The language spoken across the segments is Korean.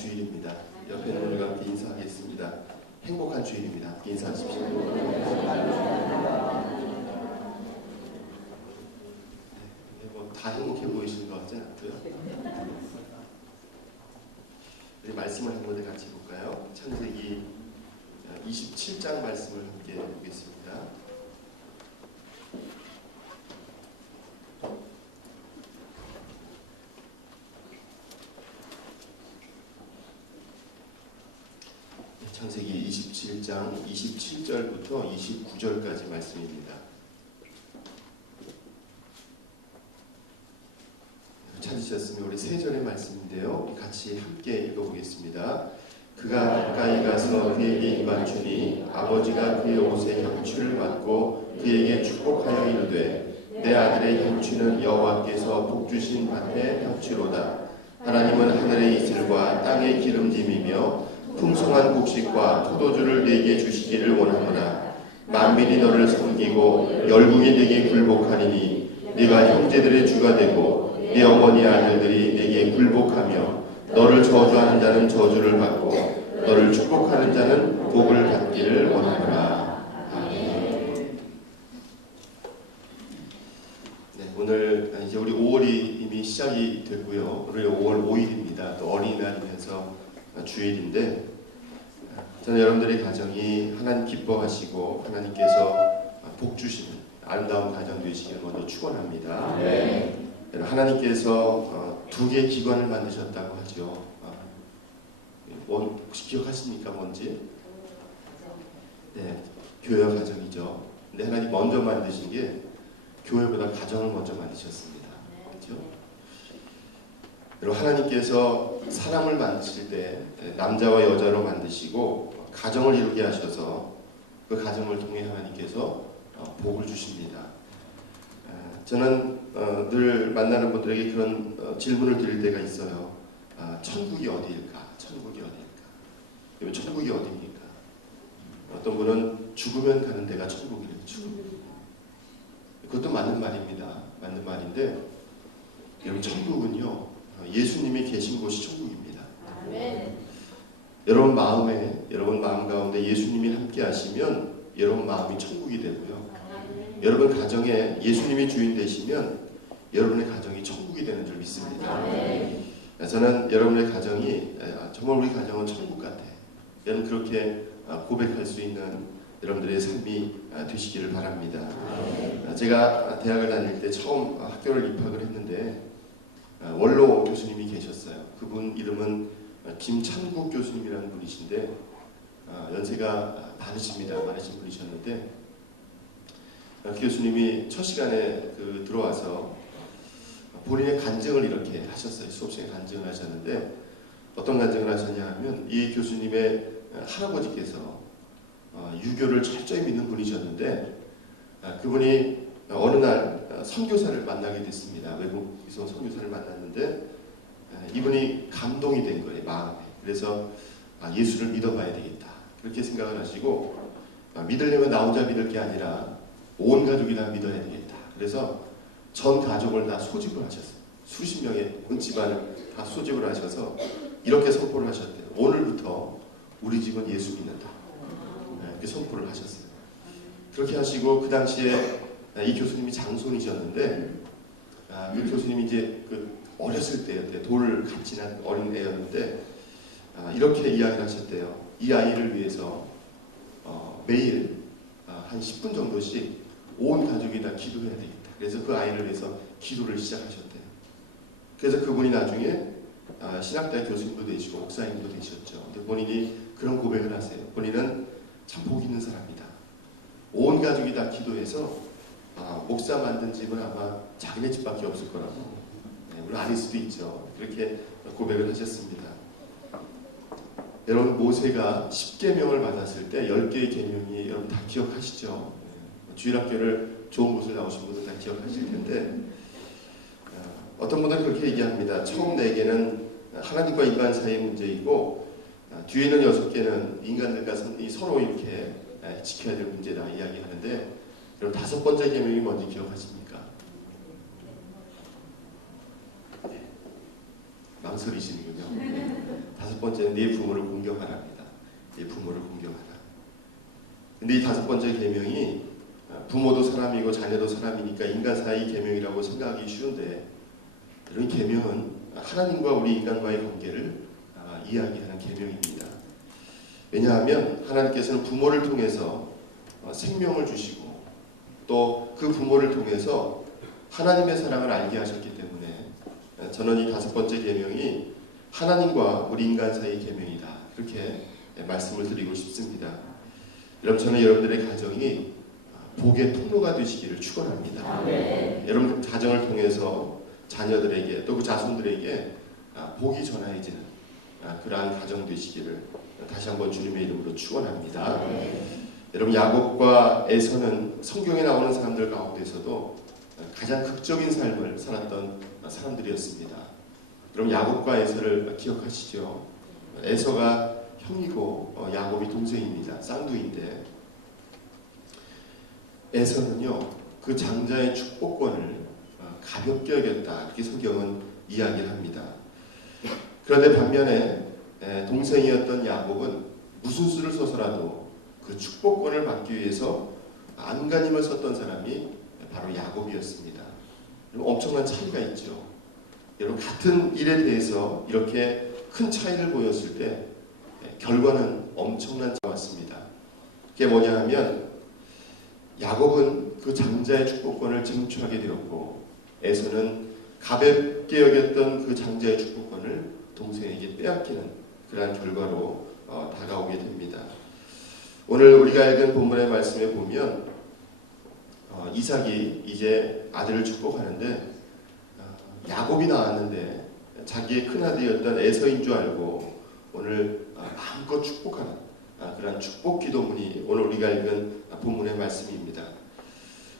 주일입니다. 옆에 있는 분들과 함께 인사하겠습니다. 행복한 주일입니다. 함께 인사하십시오. 다 행복해 보이시는 것 같지 않고요. 우리 말씀을 한 번에 같이 볼까요? 창세기 27장 말씀을 함께 보겠습니다. 창세기 27장 27절부터 29절까지 말씀입니다. 찾으셨으면 우리 세 절의 말씀인데요. 우리 같이 함께 읽어보겠습니다. 그가 가까이 가서 그에게 입맞추니 아버지가 그의 옷에 향취를 맡고 그에게 축복하여 이르되 내 아들의 향취는 여호와께서 복주신 밭의 향취로다. 하나님은 하늘의 이슬과 땅의 기름짐이며 풍성한 곡식과 포도주를 내게 주시기를 원하노라. 만민이 너를 섬기고 열국이 내게 굴복하리니 네가 형제들의 주가 되고 네 어머니 아들들이 내게 굴복하며 너를 저주하는 자는 저주를 받고 너를 축복하는 자는 복을 받기를 원하노라. 아멘. 네, 오늘 이제 우리 5월이 이미 시작이 됐고요. 오늘 5월 5일입니다. 또 어린이날이면서 주일인데 저는 여러분들의 가정이 하나님 기뻐하시고 하나님께서 복 주시는 아름다운 가정 되시기를 먼저 축원합니다. 네. 하나님께서 두 개의 기관을 만드셨다고 하죠. 혹시 기억하십니까? 뭔지? 네, 교회와 가정이죠. 근데 하나님 먼저 만드신 게 교회보다 가정을 먼저 만드셨습니다. 그렇죠? 그리고 하나님께서 사람을 만드실 때 남자와 여자로 만드시고 가정을 이루게 하셔서 그 가정을 통해 하나님께서 복을 주십니다. 저는 늘 만나는 분들에게 그런 질문을 드릴 때가 있어요. 천국이 어디일까? 천국이 어디일까? 천국이 어디입니까? 어떤 분은 죽으면 가는 데가 천국이래요. 그것도 맞는 말입니다. 맞는 말인데 여러분 천국은요 예수님이 계신 곳이 천국입니다. 아멘. 여러분 마음 가운데 예수님이 함께 하시면 여러분 마음이 천국이 되고요. 여러분 가정에 예수님이 주인 되시면 여러분의 가정이 천국이 되는 줄 믿습니다. 저는 여러분의 가정이 정말 우리 가정은 천국 같아. 여러분 그렇게 고백할 수 있는 여러분들의 삶이 되시기를 바랍니다. 제가 대학을 다닐 때 처음 학교를 입학을 했는데 원로 교수님이 계셨어요. 그분 이름은 김찬국 교수님이라는 분이신데 연세가 많으신 분이셨는데 그 교수님이 첫 시간에 들어와서 본인의 간증을 이렇게 하셨어요. 수업 시간에 간증을 하셨는데 어떤 간증을 하셨냐 하면 이 교수님의 할아버지께서 유교를 철저히 믿는 분이셨는데 그분이 어느 날 선교사를 만나게 됐습니다. 외국에서 선교사를 만났는데 이분이 감동이 된 거예요. 마음에. 그래서 예수를 믿어봐야 되겠다. 그렇게 생각을 하시고 믿으려면 나 혼자 믿을 게 아니라 온 가족이 다 믿어야 되겠다. 그래서 전 가족을 다 소집을 하셨어요. 수십 명의 온 집안을 다 소집을 하셔서 이렇게 선포를 하셨대요. 오늘부터 우리 집은 예수 믿는다. 이렇게 선포를 하셨어요. 그렇게 하시고 그 당시에 이 교수님이 장손이셨는데 그 교수님이 이제 어렸을 때였대요. 돌을 갓지난 어린 애였는데 이렇게 이야기를 하셨대요. 이 아이를 위해서 매일 한 10분 정도씩 온 가족이 다 기도해야 되겠다. 그래서 그 아이를 위해서 기도를 시작하셨대요. 그래서 그분이 나중에 신학대학 교수님도 되시고 목사님도 되셨죠. 근데 본인이 그런 고백을 하세요. 본인은 참 복 있는 사람이다. 온 가족이 다 기도해서 목사 만든 집은 아마 자기네 집밖에 없을 거라고. 물론 아닐 수도 있죠. 그렇게 고백을 하셨습니다. 여러분 모세가 10계명을 받았을 때 10개의 계명이 여러분 다 기억하시죠? 주일학교를 좋은 곳을 나오신 분들 다 기억하실 텐데 어떤 분들은 그렇게 얘기합니다. 처음 4개는 하나님과 인간 사이의 문제이고 뒤에는 6개는 인간들과 서로 이렇게 지켜야 될 문제다 이야기하는데 그럼 5번째 계명이 뭔지 기억하십니까? 망설이시는군요. 다섯 번째는 네 부모를 공경하랍니다. 네 부모를 공경하라. 근데 이 다섯 번째 계명이 부모도 사람이고 자녀도 사람이니까 인간 사이 계명이라고 생각하기 쉬운데, 이런 계명은 하나님과 우리 인간과의 관계를 이야기하는 계명입니다. 왜냐하면 하나님께서는 부모를 통해서 생명을 주시고 또 그 부모를 통해서 하나님의 사랑을 알게 하셨기 때문에 저는 이 다섯 번째 계명이 하나님과 우리 인간 사이의 계명이다, 그렇게 말씀을 드리고 싶습니다. 여러분, 저는 여러분들의 가정이 복의 통로가 되시기를 축원합니다. 여러분 가정을 통해서 자녀들에게 또 그 자손들에게 복이 전하여지는 그러한 가정 되시기를 다시 한번 주님의 이름으로 축원합니다. 여러분, 야곱과 에서는 성경에 나오는 사람들 가운데서도 가장 극적인 삶을 살았던 사람들이었습니다. 그럼 야곱과 에서를 기억하시죠? 에서가 형이고 야곱이 동생입니다. 쌍둥이인데, 에서는요 그 장자의 축복권을 가볍게 여겼다, 이렇게 성경은 이야기를 합니다. 그런데 반면에 동생이었던 야곱은 무슨 수를 써서라도 그 축복권을 받기 위해서 안간힘을 썼던 사람이 바로 야곱이었습니다. 엄청난 차이가 있죠. 여러분, 같은 일에 대해서 이렇게 큰 차이를 보였을 때 결과는 엄청난 차이가 왔습니다. 그게 뭐냐 하면, 야곱은 그 장자의 축복권을 쟁취하게 되었고, 에서는 가볍게 여겼던 그 장자의 축복권을 동생에게 빼앗기는 그러한 결과로 다가오게 됩니다. 오늘 우리가 읽은 본문의 말씀에 보면 이삭이 이제 아들을 축복하는데, 야곱이 나왔는데 자기의 큰아들이었던 에서인 줄 알고 오늘 마음껏 축복하는 그런 축복 기도문이 오늘 우리가 읽은 본문의 말씀입니다.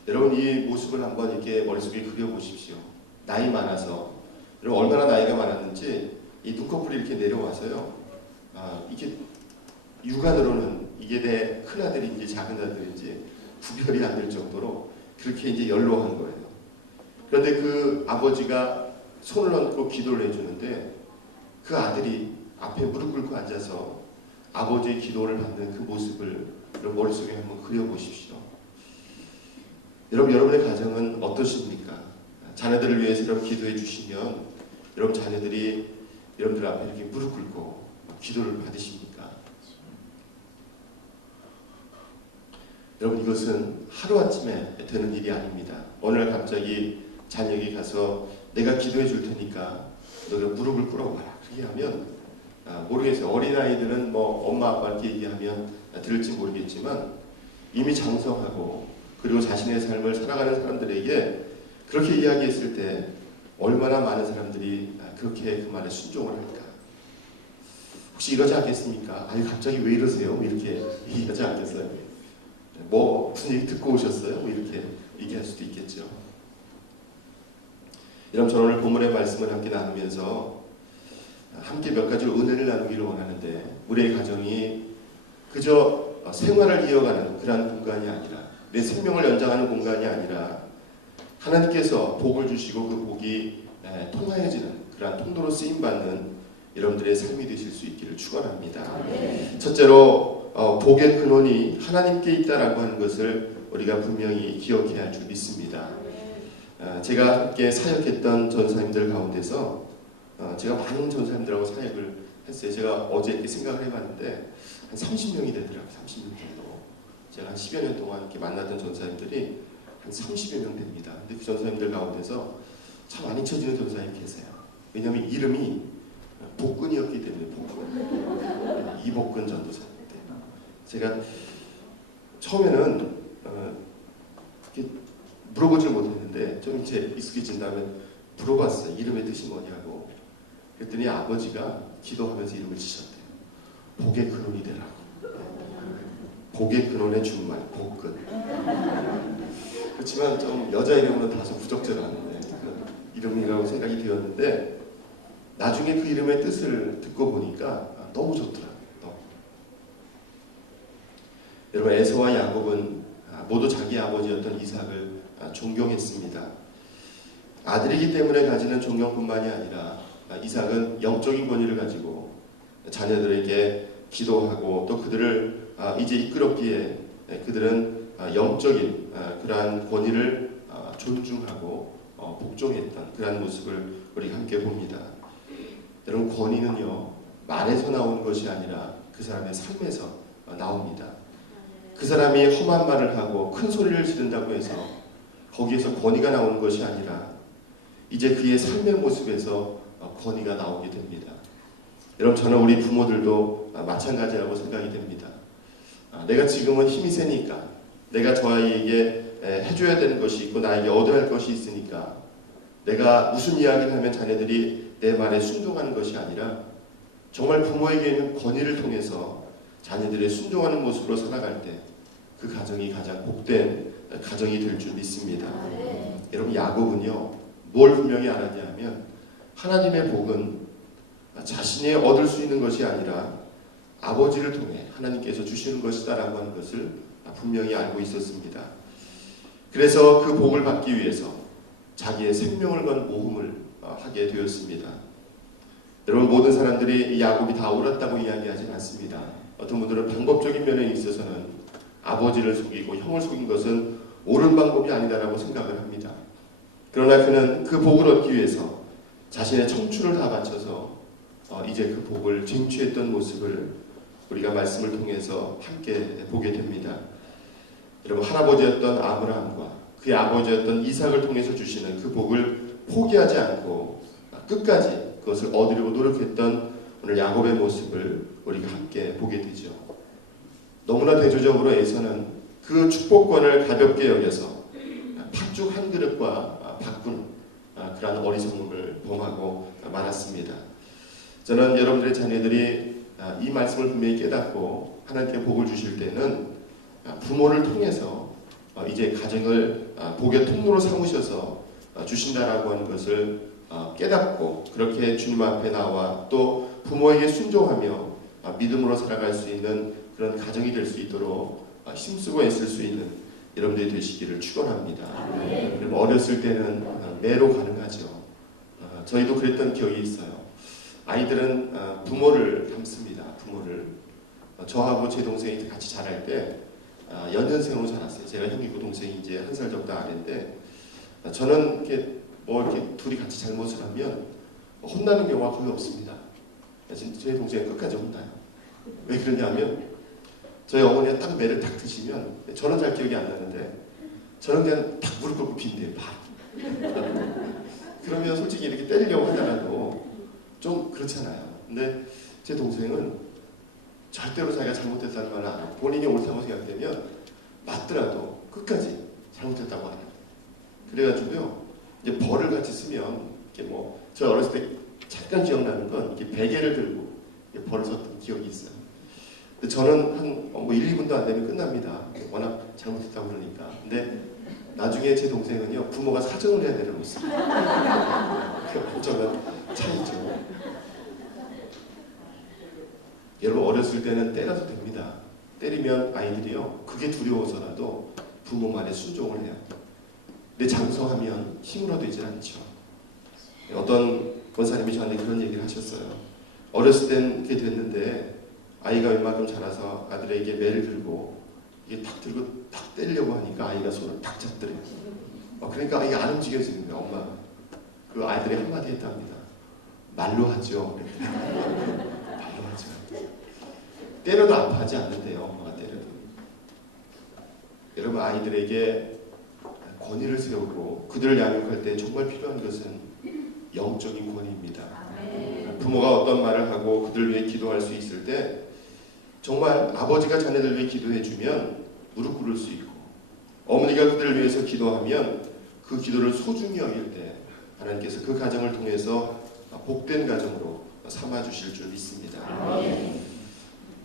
여러분, 이 모습을 한번 이렇게 머릿속에 그려보십시오. 나이 많아서, 여러분 얼마나 나이가 많았는지 이 눈꺼풀이 이렇게 내려와서요, 이게 육안으로는 이게 내 큰아들인지 작은아들인지 구별이 안 될 정도로 그렇게 이제 연로한 거예요. 그런데 그 아버지가 손을 얹고 기도를 해주는데, 그 아들이 앞에 무릎 꿇고 앉아서 아버지의 기도를 받는 그 모습을 여러분 머릿속에 한번 그려보십시오. 여러분, 여러분의 가정은 어떠십니까? 자녀들을 위해서 여러분 기도해 주시면 여러분 자녀들이 여러분들 앞에 이렇게 무릎 꿇고 기도를 받으십니까? 여러분, 이것은 하루아침에 되는 일이 아닙니다. 어느 날 갑자기 자녀에게 가서 내가 기도해 줄 테니까 너가 무릎을 꿇어봐라, 그렇게 하면 모르겠어요. 어린아이들은 뭐 엄마 아빠한테 얘기하면 들을지 모르겠지만, 이미 장성하고 그리고 자신의 삶을 살아가는 사람들에게 그렇게 이야기했을 때 얼마나 많은 사람들이 그렇게 그 말에 순종을 할까? 혹시 이러지 않겠습니까? 아니 갑자기 왜 이러세요? 이렇게 얘기하지 않겠어요? 뭐 무슨 얘기 듣고 오셨어요? 이렇게 얘기할 수도 있겠죠. 여러분, 저는 오늘 본문의 말씀을 함께 나누면서 함께 몇 가지 은혜를 나누기를 원하는데, 우리의 가정이 그저 생활을 이어가는 그런 공간이 아니라, 내 생명을 연장하는 공간이 아니라 하나님께서 복을 주시고 그 복이 통하여지는 그러한 통로로 쓰임받는 여러분들의 삶이 되실 수 있기를 축원합니다. 첫째로 복의 근원이 하나님께 있다라고 하는 것을 우리가 분명히 기억해야 할 줄 믿습니다. 제가 함께 사역했던 전사님들 가운데서 제가 많은 전사님들하고 사역을 했어요. 제가 어제 이렇게 생각을 해봤는데 한 30명이 되더라고요. 30명 정도. 제가 한 10여 년 동안 이렇게 만났던 전사님들이 한 30여 명 됩니다. 근데 그 전사님들 가운데서 참 안 잊혀지는 전사님 계세요. 왜냐하면 이름이 복근이었기 때문에. 복근. 이복근 전도사님 때. 제가 처음에는 이렇게 물어보질 못했는데 좀 이제 익숙해진 다음에 물어봤어요. 이름의 뜻이 뭐냐고. 그랬더니 아버지가 기도하면서 이름을 지셨대요. 복의 근원이 되라고. 복의 근원의 준말, 복근. 그렇지만 좀 여자 이름은 다소 부적절한 이름이라고 생각이 되었는데, 나중에 그 이름의 뜻을 듣고 보니까 너무 좋더라고요. 너무. 여러분, 에서와 야곱은 모두 자기 아버지였던 이삭을 존경했습니다. 아들이기 때문에 가지는 존경뿐만이 아니라 이삭은 영적인 권위를 가지고 자녀들에게 기도하고 또 그들을 이제 이끌었기에 그들은 영적인 그러한 권위를 존중하고 복종했던 그러한 모습을 우리가 함께 봅니다. 여러분, 권위는요 말에서 나오는 것이 아니라 그 사람의 삶에서 나옵니다. 그 사람이 험한 말을 하고 큰 소리를 지른다고 해서 거기에서 권위가 나오는 것이 아니라 이제 그의 삶의 모습에서 권위가 나오게 됩니다. 여러분, 저는 우리 부모들도 마찬가지라고 생각이 됩니다. 내가 지금은 힘이 세니까 내가 저 아이에게 해줘야 되는 것이 있고 나에게 얻어야 할 것이 있으니까 내가 무슨 이야기를 하면 자녀들이 내 말에 순종하는 것이 아니라 정말 부모에게는 권위를 통해서 자녀들의 순종하는 모습으로 살아갈 때 그 가정이 가장 복된 가정이 될 줄 믿습니다. 여러분, 야곱은요 뭘 분명히 알았냐면 하나님의 복은 자신이 얻을 수 있는 것이 아니라 아버지를 통해 하나님께서 주시는 것이다라고 하는 것을 분명히 알고 있었습니다. 그래서 그 복을 받기 위해서 자기의 생명을 건 모험을 하게 되었습니다. 여러분, 모든 사람들이 야곱이 다 옳았다고 이야기하지 않습니다. 어떤 분들은 방법적인 면에 있어서는 아버지를 속이고 형을 속인 것은 옳은 방법이 아니다라고 생각을 합니다. 그러나 그는 그 복을 얻기 위해서 자신의 청춘을 다 바쳐서 이제 그 복을 쟁취했던 모습을 우리가 말씀을 통해서 함께 보게 됩니다. 여러분, 할아버지였던 아브라함과 그의 아버지였던 이삭을 통해서 주시는 그 복을 포기하지 않고 끝까지 그것을 얻으려고 노력했던 오늘 야곱의 모습을 우리가 함께 보게 되죠. 너무나 대조적으로 에서는 그 축복권을 가볍게 여겨서 팥죽 한 그릇과 바꾼 그러한 어리석음을 범하고 말았습니다. 저는 여러분들의 자녀들이 이 말씀을 분명히 깨닫고 하나님께 복을 주실 때는 부모를 통해서 이제 가정을 복의 통로로 삼으셔서 주신다라고 하는 것을 깨닫고 그렇게 주님 앞에 나와 또 부모에게 순종하며 믿음으로 살아갈 수 있는 그런 가정이 될 수 있도록 힘쓰고 애쓸 수 있는 여러분들이 되시기를 축원합니다. 그럼 어렸을 때는 매로 가능하죠. 저희도 그랬던 기억이 있어요. 아이들은 부모를 닮습니다. 부모를. 저하고 제 동생이 같이 자랄 때 연년생으로 자랐어요. 제가 형이고 동생이 이제 한 살 정도 아래인데 저는 이렇게 둘이 같이 잘못을 하면 혼나는 경우가 거의 없습니다. 제 동생은 끝까지 혼나요. 왜 그러냐면 저희 어머니가 딱 매를 탁 드시면 저는 잘 기억이 안 나는데 저는 그냥 탁 무릎 꿇고 빈대요. 그러면 솔직히 이렇게 때리려고 하다가도 좀 그렇잖아요. 근데 제 동생은 절대로 자기가 잘못했다는 말을 안 하고 본인이 옳다고 생각되면 맞더라도 끝까지 잘못했다고 하는. 그래가지고요 이제 벌을 같이 쓰면 이렇게 저 어렸을 때 잠깐 기억나는 건 이렇게 베개를 들고 벌을 썼던 기억이 있어요. 근데 저는 한 1, 2분도 안 되면 끝납니다. 워낙 잘못했다고 그러니까. 근데 나중에 제 동생은요 부모가 사정을 해야 되는 모습. 저는 차이죠. 여러분, 어렸을 때는 때려도 됩니다. 때리면 아이들이요 그게 두려워서라도 부모 말에 순종을 해요. 근데 장성하면 힘으로 되질 않죠. 어떤 권사님이 저한테 그런 얘기를 하셨어요. 어렸을 땐 그게 됐는데 아이가 웬만큼 자라서 아들에게 매를 들고 이게 탁 들고 탁 때리려고 하니까 아이가 손을 탁 잡더래요. 그러니까 아이가 안 움직여지는 거예요. 엄마가. 그 아이들이 한마디 했답니다. 말로 하죠. 말로 하죠. 때려도 아파하지 않는데요. 엄마가 때려도. 여러분, 아이들에게 권위를 세우고 그들을 양육할 때 정말 필요한 것은 영적인 권위입니다. 부모가 어떤 말을 하고 그들을 위해 기도할 수 있을 때 정말 아버지가 자녀들 위해 기도해주면 무릎 꿇을 수 있고 어머니가 그들을 위해서 기도하면 그 기도를 소중히 여길 때 하나님께서 그 가정을 통해서 복된 가정으로 삼아주실 줄 믿습니다.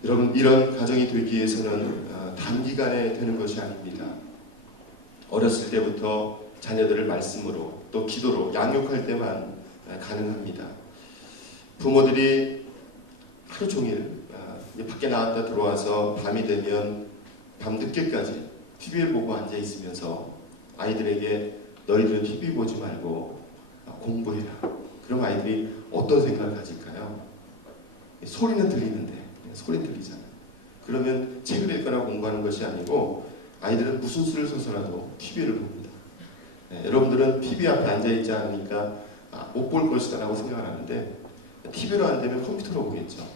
여러분, 이런 가정이 되기 위해서는 단기간에 되는 것이 아닙니다. 어렸을 때부터 자녀들을 말씀으로 또 기도로 양육할 때만 가능합니다. 부모들이 하루 종일 밖에 나왔다 들어와서 밤이 되면 밤늦게까지 TV를 보고 앉아 있으면서 아이들에게 너희들은 TV 보지 말고 공부해라. 그러면 그럼 아이들이 어떤 생각을 가질까요? 소리는 들리는데, 소리는 들리잖아요. 그러면 책을 읽거나 공부하는 것이 아니고 아이들은 무슨 수를 써서라도 TV를 봅니다. 여러분들은 TV 앞에 앉아있지 않으니까 못 볼 것이다 라고 생각을 하는데, TV로 안 되면 컴퓨터로 보겠죠.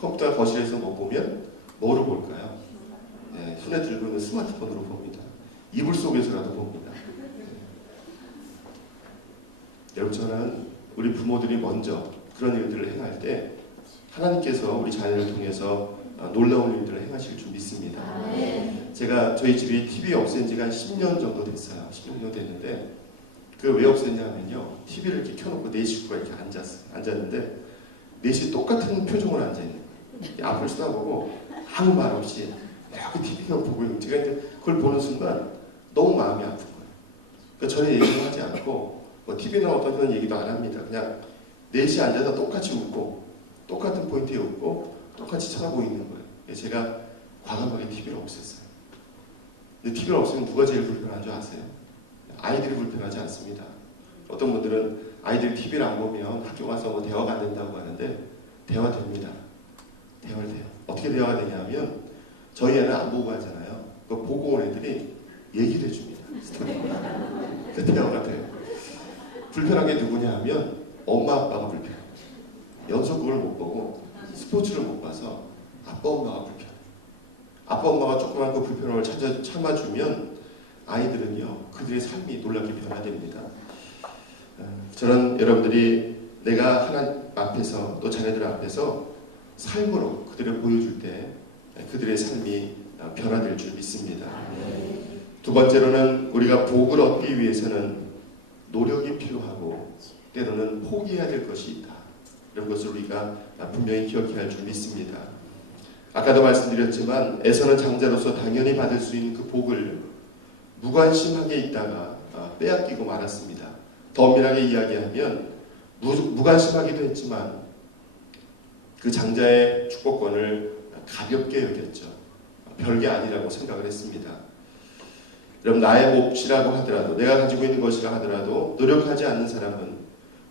컴퓨터가 거실에서 못 보면 뭐로 볼까요? 손에 들고 있는 스마트폰으로 봅니다. 이불 속에서라도 봅니다. 여러분, 저는 우리 부모들이 먼저 그런 일들을 행할 때 하나님께서 우리 자녀를 통해서 놀라운 일들을 행하실 줄 믿습니다. 제가 저희 집이 TV 없앤 지가 한 10년 정도 됐어요. 10년 정도 됐는데 그 왜 없앴냐 하면요, TV를 이렇게 켜놓고 네 식구가 이렇게 앉았는데 넷이 똑같은 표정으로 앉아있는 거예요. 앞을 쳐다보고 아무 말 없이 이렇게 TV만 보고 있는, 제가 이제 그걸 보는 순간 너무 마음이 아픈 거예요. 그러니까 전혀 얘기를 하지 않고 뭐 TV나 어떤 그런 얘기도 안 합니다. 그냥 넷이 앉아서 똑같이 웃고 똑같은 포인트에 웃고 똑같이 쳐다보고 있는 거예요. 제가 과감하게 TV를 없앴어요. 근데 TV를 없으면 누가 제일 불편한 줄 아세요? 아이들이 불편하지 않습니다. 어떤 분들은 아이들이 TV를 안 보면 학교 가서 뭐 대화가 안 된다고 하는데 대화됩니다. 대화를 돼요. 어떻게 대화가 되냐면 저희 애는 안 보고 가잖아요. 그거 보고 온 애들이 얘기를 해줍니다. 그 대화가 돼요. 불편한 게 누구냐 하면 엄마 아빠가 불편해요. 연속극을 못 보고 스포츠를 못 봐서 아빠 엄마가 불편해요. 아빠 엄마가 조그만 그 불편함을 참아주면 아이들은요, 그들의 삶이 놀랍게 변화됩니다. 저는 여러분들이 내가 하나님 앞에서 또 자녀들 앞에서 삶으로 그들을 보여줄 때 그들의 삶이 변화될 줄 믿습니다. 두 번째로는 우리가 복을 얻기 위해서는 노력이 필요하고 때로는 포기해야 될 것이 있다. 이런 것을 우리가 분명히 기억해야 할 줄 믿습니다. 아까도 말씀드렸지만 에서는 장자로서 당연히 받을 수 있는 그 복을 무관심하게 있다가 빼앗기고 말았습니다. 더 엄밀하게 이야기하면 무관심하기도 했지만 그 장자의 축복권을 가볍게 여겼죠. 별게 아니라고 생각을 했습니다. 여러분, 나의 몫이라고 하더라도, 내가 가지고 있는 것이라 하더라도 노력하지 않는 사람은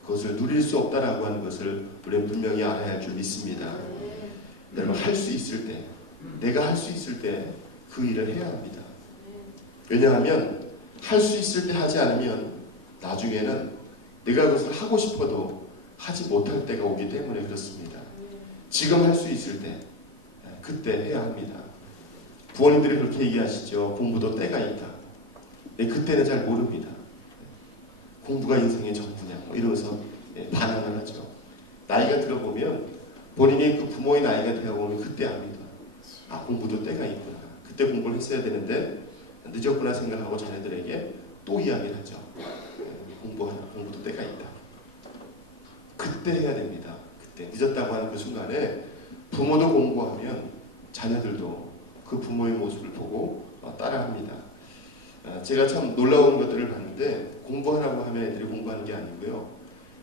그것을 누릴 수 없다라고 하는 것을 우리는 분명히 알아야 할 줄 믿습니다. 여러분, 할 수 있을 때, 내가 할 수 있을 때 그 일을 해야 합니다. 왜냐하면 할 수 있을 때 하지 않으면 나중에는 내가 그것을 하고 싶어도 하지 못할 때가 오기 때문에 그렇습니다. 지금 할 수 있을 때 그때 해야 합니다. 부모님들이 그렇게 얘기하시죠. 공부도 때가 있다. 네, 그때는 잘 모릅니다. 공부가 인생의 전부냐 뭐 이러면서 반항을 하죠. 나이가 들어보면 본인이 그 부모의 나이가 되어보면 그때 압니다. 아, 공부도 때가 있구나. 그때 공부를 했어야 되는데 늦었구나 생각하고 자녀들에게 또 이야기를 하죠. 공부도 때가 있다. 그때 해야 됩니다. 그때 늦었다고 하는 그 순간에 부모도 공부하면 자녀들도 그 부모의 모습을 보고 따라합니다. 제가 참 놀라운 것들을 봤는데 공부하라고 하면 애들이 공부하는 게 아니고요.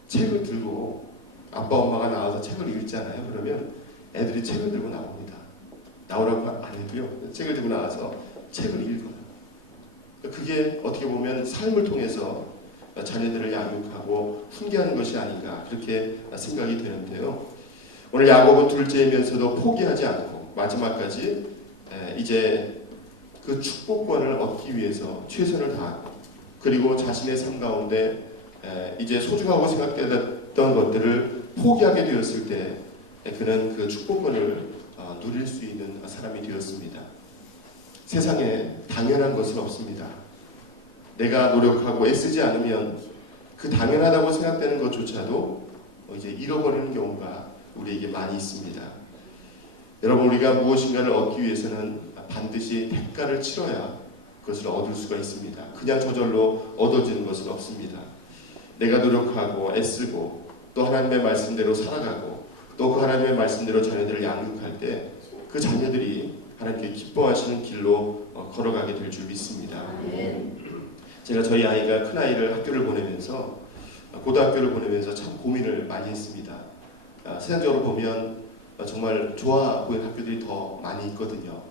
책을 들고 아빠 엄마가 나와서 책을 읽잖아요. 그러면 애들이 책을 들고 나옵니다. 나오라고 안 해도요. 책을 들고 나와서 책을 읽어요. 그게 어떻게 보면 삶을 통해서 자녀들을 양육하고 훈계하는 것이 아닌가 그렇게 생각이 되는데요. 오늘 야고보 둘째이면서도 포기하지 않고 마지막까지 이제 그 축복권을 얻기 위해서 최선을 다하고 그리고 자신의 삶 가운데 이제 소중하고 생각되었던 것들을 포기하게 되었을 때 그는 그 축복권을 누릴 수 있는 사람이 되었습니다. 세상에 당연한 것은 없습니다. 내가 노력하고 애쓰지 않으면 그 당연하다고 생각되는 것조차도 이제 잃어버리는 경우가 우리에게 많이 있습니다. 여러분, 우리가 무엇인가를 얻기 위해서는 반드시 대가를 치러야 그것을 얻을 수가 있습니다. 그냥 저절로 얻어지는 것은 없습니다. 내가 노력하고 애쓰고 또 하나님의 말씀대로 살아가고 또 그 하나님의 말씀대로 자녀들을 양육할 때 그 자녀들이 하나님께 기뻐하시는 길로 걸어가게 될 줄 믿습니다. 제가 저희 아이가 큰 아이를 학교를 보내면서 고등학교를 보내면서 참 고민을 많이 했습니다. 세상적으로 보면 정말 좋아 보이는 학교들이 더 많이 있거든요.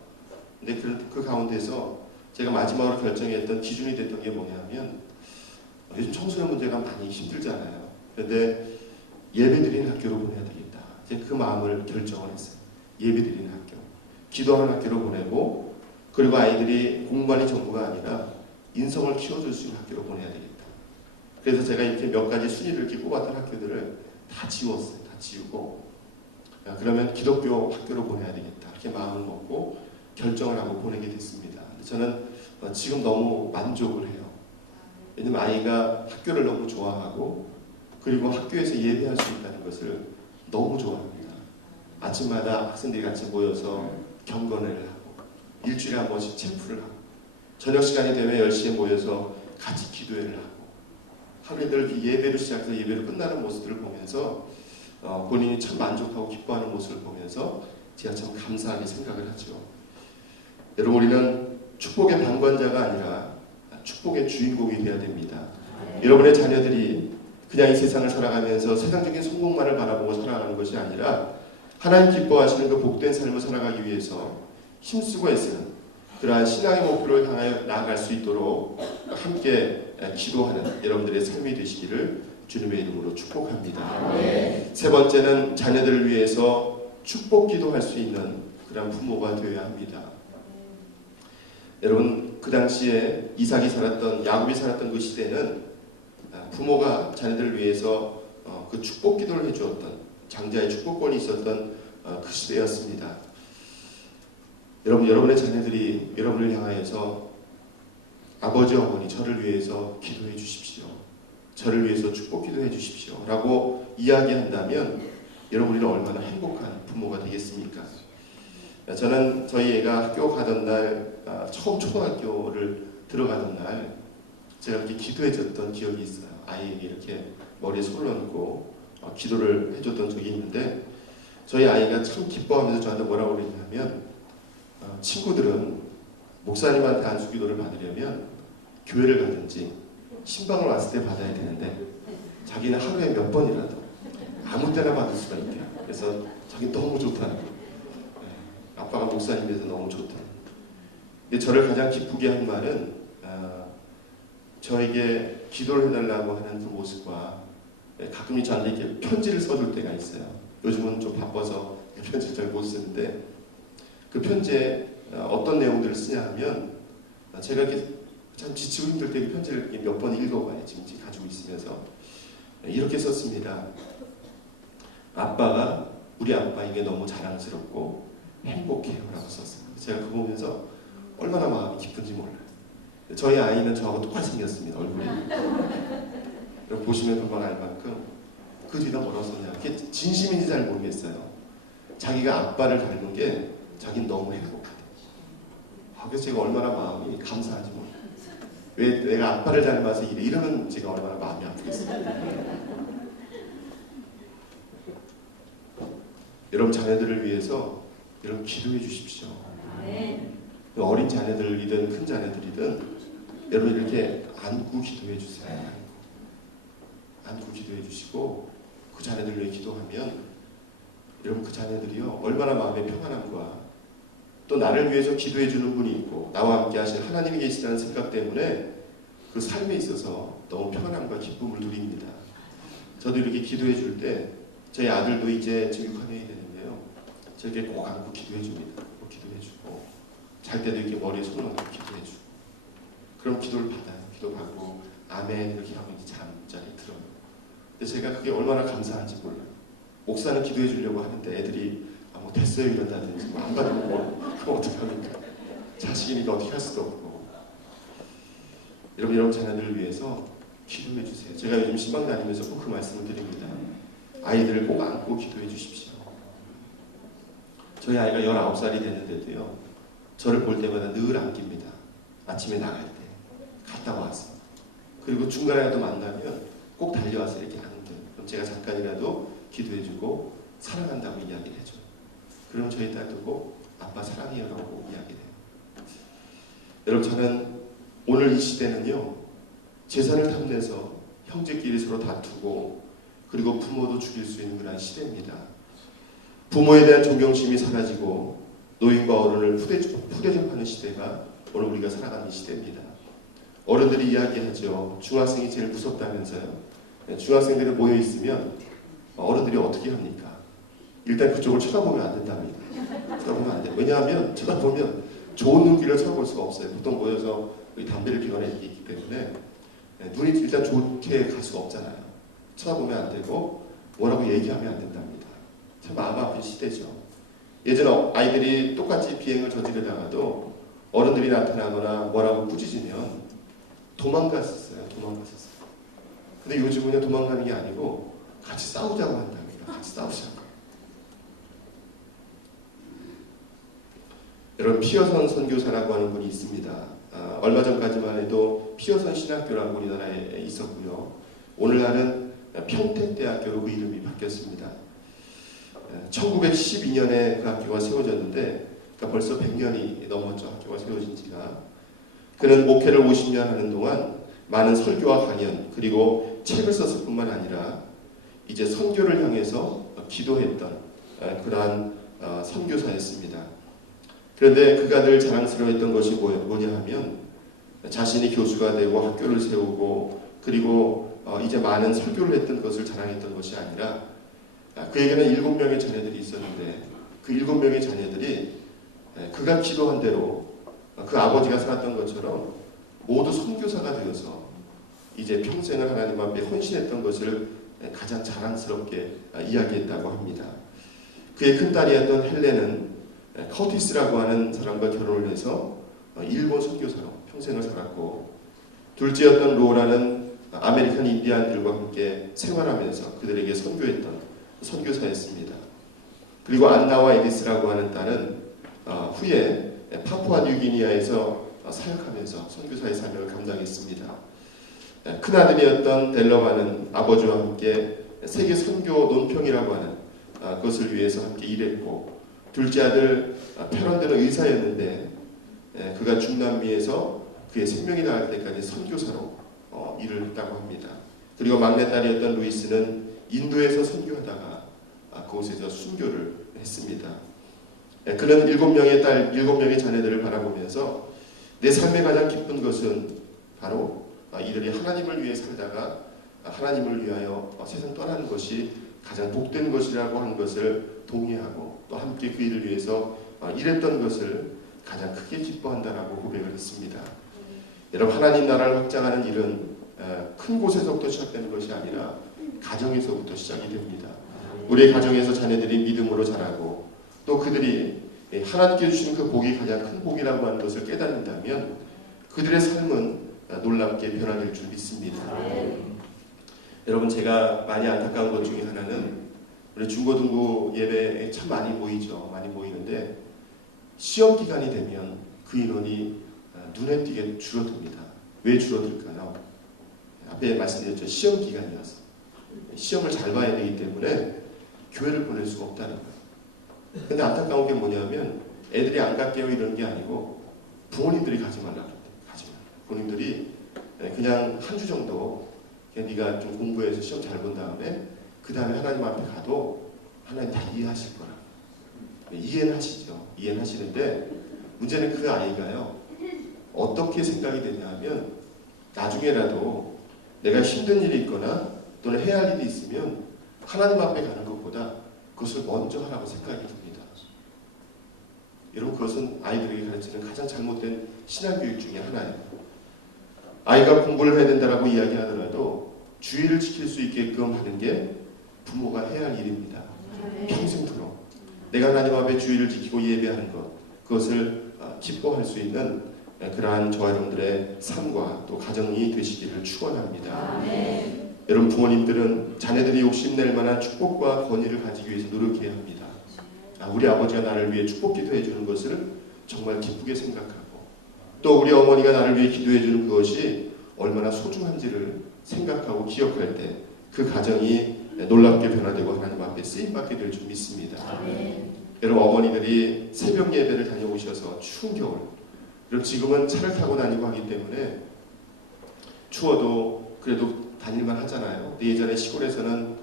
근데 그 가운데서 제가 마지막으로 결정했던 기준이 됐던 게 뭐냐면 요즘 청소년 문제가 많이 힘들잖아요. 그런데 예배드리는 학교로 보내야 되겠다. 이제 그 마음을 결정을 했어요. 예배드리는 학교, 기도하는 학교로 보내고, 그리고 아이들이 공부만이 전부가 아니라 인성을 키워줄 수 있는 학교로 보내야 되겠다. 그래서 제가 이렇게 몇 가지 순위를 이렇게 꼽았던 학교들을 다 지웠어요. 다 지우고, 그러면 기독교 학교로 보내야 되겠다. 이렇게 마음을 먹고 결정을 하고 보내게 됐습니다. 저는 지금 너무 만족을 해요. 왜냐면 아이가 학교를 너무 좋아하고, 그리고 학교에서 예배할 수 있다는 것을 너무 좋아합니다. 아침마다 학생들이 같이 모여서 경건회를 하고, 일주일에 한 번씩 체프를 하고, 저녁 시간이 되면 10시에 모여서 같이 기도회를 하고, 하루에들 예배를 시작해서 예배를 끝나는 모습들을 보면서 본인이 참 만족하고 기뻐하는 모습을 보면서 제가 참 감사하게 생각을 하죠. 여러분, 우리는 축복의 방관자가 아니라 축복의 주인공이 되어야 됩니다. 여러분의 자녀들이 그냥 이 세상을 살아가면서 세상적인 성공만을 바라보고 살아가는 것이 아니라 하나님 기뻐하시는 그 복된 삶을 살아가기 위해서 힘쓰고 애쓰는 그러한 신앙의 목표를 향하여 나아갈 수 있도록 함께 기도하는 여러분들의 삶이 되시기를 주님의 이름으로 축복합니다. 세 번째는 자녀들을 위해서 축복 기도할 수 있는 그런 부모가 되어야 합니다. 여러분, 그 당시에 이삭이 살았던, 야곱이 살았던 그 시대는 부모가 자녀들을 위해서 그 축복 기도를 해주었던, 장자의 축복권이 있었던 그 시대였습니다. 여러분의 자녀들이 여러분을 향하여서 아버지 어머니 저를 위해서 기도해 주십시오, 저를 위해서 축복 기도해 주십시오 라고 이야기한다면 여러분이 얼마나 행복한 부모가 되겠습니까? 저는 저희 애가 학교 가던 날, 처음 초등학교를 들어가던 날 제가 이렇게 기도해 줬던 기억이 있어요. 아이에게 이렇게 머리에 손을 얹고 기도를 해줬던 적이 있는데, 저희 아이가 참 기뻐하면서 저한테 뭐라고 그랬냐면, 친구들은 목사님한테 안수 기도를 받으려면 교회를 가든지 신방을 왔을 때 받아야 되는데 자기는 하루에 몇 번이라도 아무 때나 받을 수가 있대요. 그래서 자기 너무 좋다는 거예요. 아빠가 목사님이라서 너무 좋다. 근데 저를 가장 기쁘게 한 말은 저에게 기도를 해달라고 하는 그 모습과, 가끔 저한테 이렇게 편지를 써줄 때가 있어요. 요즘은 좀 바빠서 편지를 잘 못 쓰는데, 그 편지에 어떤 내용들을 쓰냐 하면, 제가 이렇게 참 지치고 힘들 때 그 편지를 몇 번 읽어봐요. 지금 가지고 있으면서 이렇게 썼습니다. 아빠가, 우리 아빠에게 너무 자랑스럽고 행복해요 라고 썼어요. 제가 그거 보면서 얼마나 마음이 기쁜지 몰라요. 저희 아이는 저하고 똑같이 생겼습니다. 얼굴이. 보시면 금방 알 만큼 그 뒤가 뭐라고 썼냐, 그게 진심인지 잘 모르겠어요. 자기가 아빠를 닮은 게 자기는 너무 행복하대. 그래서 제가 얼마나 마음이 감사하지 몰라요. 왜 내가 아빠를 닮아서 이러면 제가 얼마나 마음이 아프겠어요. 여러분, 자녀들을 위해서 여러분 기도해 주십시오. 어린 자녀들이든 큰 자녀들이든 여러분 이렇게 안고 기도해 주세요. 안고 기도해 주시고 그 자녀들을 위해 기도하면 여러분 그 자녀들이요 얼마나 마음의 평안함과 또 나를 위해서 기도해 주는 분이 있고 나와 함께 하신 하나님이 계시다는 생각 때문에 그 삶에 있어서 너무 평안함과 기쁨을 누립니다. 저도 이렇게 기도해 줄 때 저희 아들도 이제 지금 6학년이 되는데요. 저에게 꼭 안고 기도해 줍니다. 꼭 기도해 주고 잘 때도 이렇게 머리에 손을 얹고 기도해 주고, 그럼 기도를 받아요. 기도 받고 아멘 이렇게 하면 이제 잠자리 들어요. 근데 제가 그게 얼마나 감사한지 몰라요. 목사는 기도해 주려고 하는데 애들이 뭐 됐어요 이런다든지 안 받으면 그럼 어떡합니까? 자식이니까 어떻게 할 수도 없고. 여러분 자녀들을 위해서 기도해 주세요. 제가 요즘 신방 다니면서 꼭 그 말씀을 드립니다. 아이들을 꼭 안고 기도해 주십시오. 저희 아이가 19살이 됐는데도요 저를 볼 때마다 늘 안깁니다. 아침에 나갈 때 갔다 와서, 그리고 중간에라도 만나면 꼭 달려와서 이렇게 안겨요. 그럼 제가 잠깐이라도 기도해주고 사랑한다고 이야기를 해줘요. 그럼 저희 딸도 꼭 아빠 사랑해요 라고 이야기를 해요. 여러분, 저는 오늘 이 시대는요 재산을 탐내서 형제끼리 서로 다투고 그리고 부모도 죽일 수 있는 그런 시대입니다. 부모에 대한 존경심이 사라지고 노인과 어른을 푸대접하는 시대가 오늘 우리가 살아가는 시대입니다. 어른들이 이야기하죠. 중학생이 제일 무섭다면서요. 중학생들이 모여 있으면 어른들이 어떻게 합니까? 일단 그쪽을 쳐다보면 안 된답니다. 쳐다보면 안 돼요. 왜냐하면 쳐다보면 좋은 눈길을 쳐다볼 수가 없어요. 보통 모여서 담배를 피거나 있기 때문에 눈이 일단 좋게 갈 수가 없잖아요. 쳐다보면 안 되고 뭐라고 얘기하면 안 된답니다. 참 마음 아픈 시대죠. 예전에 아이들이 똑같이 비행을 저지르다가도 어른들이 나타나거나 뭐라고 꾸짖으면 도망갔었어요. 근데 요즘은요, 도망가는 게 아니고 같이 싸우자고 한답니다. 같이 싸우자고. 여러분, 피어선 선교사라고 하는 분이 있습니다. 얼마 전까지만 해도 피어선 신학교라고 우리나라에 있었고요. 오늘날은 평택대학교로 그 이름이 바뀌었습니다. 1912년에 그 학교가 세워졌는데, 그러니까 벌써 100년이 넘었죠. 학교가 세워진 지가. 그는 목회를 50년 하는 동안 많은 설교와 강연, 그리고 책을 썼을 뿐만 아니라 이제 선교를 향해서 기도했던 그러한 선교사였습니다. 그런데 그가 늘 자랑스러워했던 것이 뭐냐 하면 자신이 교수가 되고 학교를 세우고 그리고 이제 많은 설교를 했던 것을 자랑했던 것이 아니라 그에게는 7명의 자녀들이 있었는데 그 7명의 자녀들이 그가 기도한 대로 그 아버지가 살았던 것처럼 모두 선교사가 되어서 이제 평생을 하나님 앞에 헌신했던 것을 가장 자랑스럽게 이야기했다고 합니다. 그의 큰딸이었던 헬렌은 커티스라고 하는 사람과 결혼을 해서 일본 선교사로 평생을 살았고, 둘째였던 로라는 아메리칸 인디안들과 함께 생활하면서 그들에게 선교했던 선교사였습니다. 그리고 안나와 에디스라고 하는 딸은 후에 파푸아 뉴기니아에서 사역하면서 선교사의 사명을 감당했습니다. 큰아들이었던 델러바는 아버지와 함께 세계 선교 논평이라고 하는 그것을 위해서 함께 일했고, 둘째 아들 페런드는 의사였는데 그가 중남미에서 그의 생명이 나을 때까지 선교사로 일을 했다고 합니다. 그리고 막내딸이었던 루이스는 인도에서 선교하다가 그곳에서 순교를 했습니다. 그는 7명의 자녀들을 바라보면서 내 삶의 가장 기쁜 것은 바로 이들이 하나님을 위해 살다가 하나님을 위하여 세상 떠나는 것이 가장 복된 것이라고 하는 것을 동의하고 또 함께 그 일을 위해서 일했던 것을 가장 크게 기뻐한다라고 고백을 했습니다. 여러분, 하나님 나라를 확장하는 일은 큰 곳에서부터 시작되는 것이 아니라 가정에서부터 시작이 됩니다. 우리의 가정에서 자녀들이 믿음으로 자라고 또 그들이 하나님께 주시는 그 복이 가장 큰 복이라고 하는 것을 깨닫는다면 그들의 삶은 놀랍게 변화될 줄 믿습니다. 여러분, 제가 많이 안타까운 것 중에 하나는 우리 중고등부 예배에 참 많이 모이죠. 많이 모이는데 시험 기간이 되면 그 인원이 눈에 띄게 줄어듭니다. 왜 줄어들까요? 앞에 말씀드렸죠. 시험 기간이라서. 시험을 잘 봐야 되기 때문에 교회를 보낼 수가 없다는 거예요. 근데 안타까운 게 뭐냐면 애들이 안 갈게요 이러는 게 아니고 부모님들이 가지 말라고 합니다. 가지 말라. 부모님들이 그냥 한 주 정도 그냥 네가 좀 공부해서 시험 잘 본 다음에 그 다음에 하나님 앞에 가도 하나님 다 이해하실 거라. 이해는 하시죠. 이해는 하시는데 문제는 그 아이가요. 어떻게 생각이 되냐 하면 나중에라도 내가 힘든 일이 있거나 또는 해야 할 일이 있으면 하나님 앞에 가는 것보다 그것을 먼저 하라고 생각이 듭니다. 여러분, 그것은 아이들에게 가르치는 가장 잘못된 신앙교육 중에 하나예요. 아이가 공부를 해야 된다라고 이야기하더라도 주의를 지킬 수 있게끔 하는 게 부모가 해야 할 일입니다. 평생토록 내가 하나님 앞에 주의를 지키고 예배하는 것, 그것을 기뻐할 수 있는 그러한 저와 여러분들의 삶과 또 가정이 되시기를 축원합니다. 여러분, 부모님들은 자녀들이 욕심낼 만한 축복과 권위를 가지기 위해서 노력해야 합니다. 우리 아버지가 나를 위해 축복 기도해 주는 것을 정말 기쁘게 생각하고 또 우리 어머니가 나를 위해 기도해 주는 그것이 얼마나 소중한지를 생각하고 기억할 때 그 가정이 놀랍게 변화되고 하나님 앞에 쓰임받게 될 줄 믿습니다. 여러분, 어머니들이 새벽 예배를 다녀오셔서 추운 겨울, 그리고 지금은 차를 타고 다니고 하기 때문에 추워도 그래도 다닐만 하잖아요. 근데 예전에 시골에서는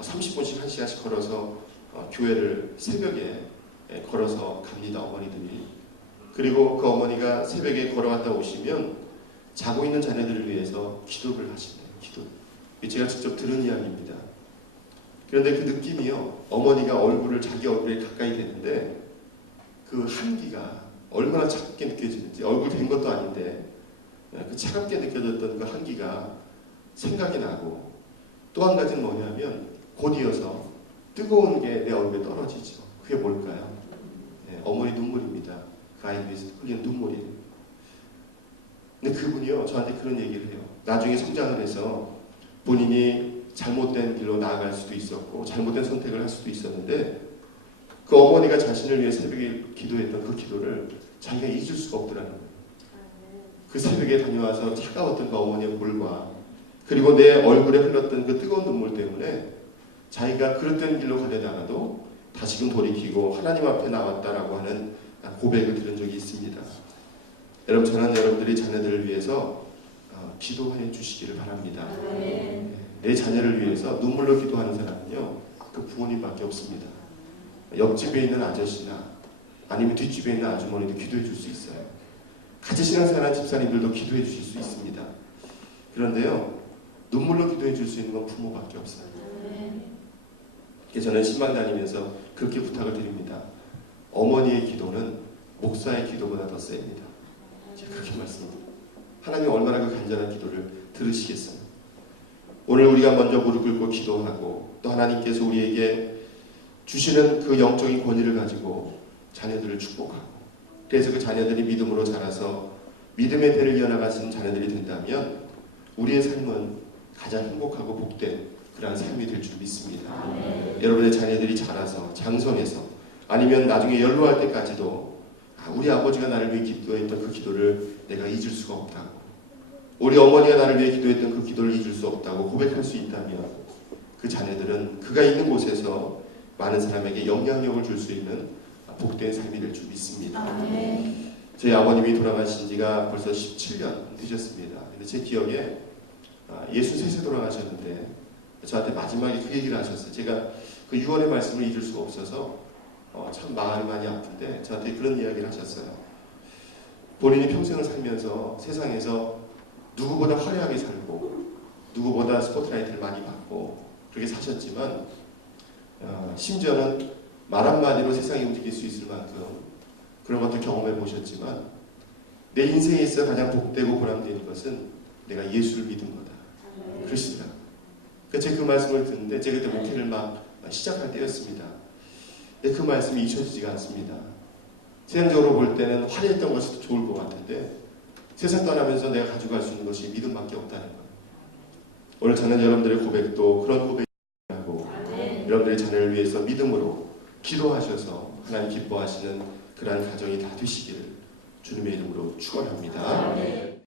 30분씩 1시간씩 걸어서 교회를 새벽에 걸어서 갑니다. 어머니들이. 그리고 그 어머니가 새벽에 걸어갔다 오시면 자고 있는 자녀들을 위해서 기도를 하시네요. 기도. 제가 직접 들은 이야기입니다. 그런데 그 느낌이요, 어머니가 얼굴을 자기 얼굴에 가까이 대는데 그 한기가 얼마나 차갑게 느껴지는지, 얼굴 된 것도 아닌데 그 차갑게 느껴졌던 그 한기가 생각이 나고, 또 한 가지는 뭐냐면 곧 이어서 뜨거운 게 내 얼굴에 떨어지죠. 그게 뭘까요? 어머니 눈물입니다. 그 아이를 위해서 흘리는 눈물이에요. 근데 그분이요, 저한테 그런 얘기를 해요. 나중에 성장을 해서 본인이 잘못된 길로 나아갈 수도 있었고 잘못된 선택을 할 수도 있었는데, 그 어머니가 자신을 위해 새벽에 기도했던 그 기도를 자기가 잊을 수가 없더라는 거예요. 그 새벽에 다녀와서 차가웠던 그 어머니의 볼과, 그리고 내 얼굴에 흘렀던 그 뜨거운 눈물 때문에 자기가 그릇된 길로 가려다가도 다시금 돌이키고 하나님 앞에 나왔다라고 하는 고백을 들은 적이 있습니다. 여러분, 저는 여러분들이 자녀들을 위해서 기도해 주시기를 바랍니다. 내 자녀를 위해서 눈물로 기도하는 사람은요, 그 부모님밖에 없습니다. 옆집에 있는 아저씨나 아니면 뒷집에 있는 아주머니도 기도해 줄 수 있어요. 같이 신앙생활하는 집사님들도 기도해 주실 수 있습니다. 그런데요, 눈물로 기도해 줄 수 있는 건 부모밖에 없어요. 저는 신방 다니면서 그렇게 부탁을 드립니다. 어머니의 기도는 목사의 기도보다 더 셉니다. 제가 그렇게 말씀드립니다. 하나님 얼마나 그 간절한 기도를 들으시겠어요. 오늘 우리가 먼저 무릎 꿇고 기도하고, 또 하나님께서 우리에게 주시는 그 영적인 권위를 가지고 자녀들을 축복하고, 그래서 그 자녀들이 믿음으로 자라서 믿음의 배를 이어나가시는 자녀들이 된다면 우리의 삶은 가장 행복하고 복된 그런 삶이 될 줄 믿습니다. 여러분의 자녀들이 자라서 장성해서, 아니면 나중에 연로할 때까지도 우리 아버지가 나를 위해 기도했던 그 기도를 내가 잊을 수가 없다고, 우리 어머니가 나를 위해 기도했던 그 기도를 잊을 수 없다고 고백할 수 있다면, 그 자녀들은 그가 있는 곳에서 많은 사람에게 영향력을 줄 수 있는 복된 삶이 될 줄 믿습니다. 저희 아버님이 돌아가신 지가 벌써 17년 되셨습니다. 근데 제 기억에 63세 돌아가셨는데 저한테 마지막에 그 얘기를 하셨어요. 제가 그 6월의 말씀을 잊을 수가 없어서 참 마음이 많이 아픈데 저한테 그런 이야기를 하셨어요. 본인이 평생을 살면서 세상에서 누구보다 화려하게 살고 누구보다 스포트라이트를 많이 받고 그렇게 사셨지만, 심지어는 말 한마디로 세상이 움직일 수 있을 만큼 그런 것도 경험해 보셨지만, 내 인생에 있어 가장 복되고 보람되는 것은 내가 예수를 믿은 거다 그러시더라고요. 제가 그 말씀을 듣는데, 제가 그때 목회를 막 시작할 때였습니다. 그 말씀이 잊혀지지가 않습니다. 세상적으로 볼 때는 화려했던 것이 더 좋을 것 같은데, 세상 떠나면서 내가 가져갈 수 있는 것이 믿음밖에 없다는 거예요. 오늘 저는 여러분들의 고백도 그런 고백이라고, 여러분들의 자녀를 위해서 믿음으로 기도하셔서 하나님 기뻐하시는 그러한 가정이 다 되시기를 주님의 이름으로 축원합니다.